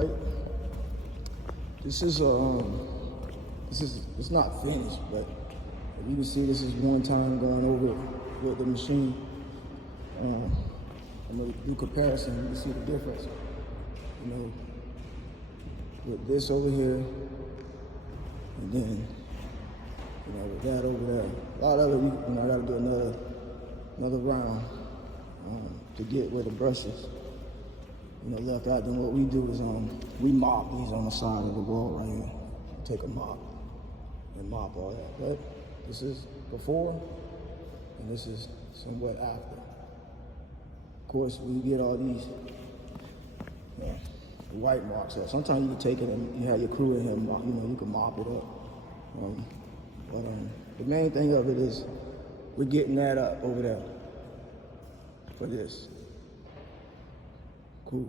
right? This is it's not finished, but you can see this is one time going over it with the machine. I'm gonna do comparison. You can see the difference. You know, with this over here, and then with that over there. A lot of it, I gotta do another round to get where the brush is. Left out. Then what we do is we mop these on the side of the wall right here. Take a mop and mop all that. But this is before, and this is somewhat after. Of course, we get all these white marks up. Sometimes you can take it and you have your crew in here, you can mop it up. But the main thing of it is we're getting that up over there for this. Cool.